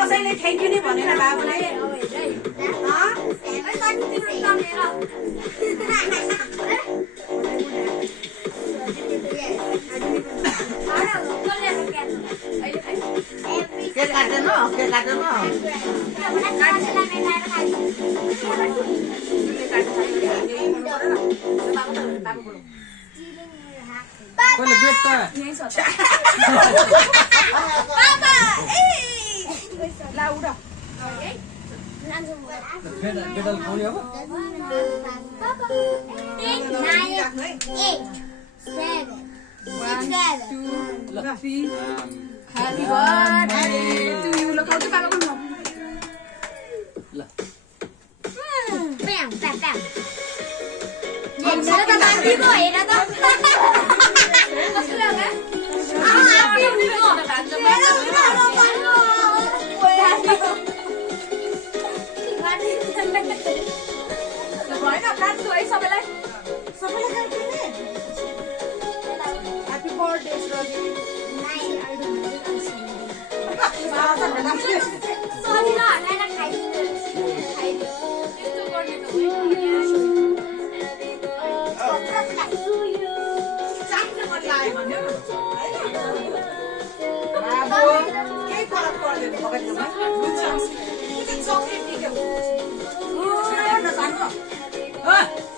कसैले thank you नै भनेर बाबुले के काटेन Happy birthday to you. Look how to come on. Bam, bam, bam. Yes, saya tak mandi kok, ya tak. Masuk lagi. Happy birthday, Rosie. Sorry, no, I like high Huh?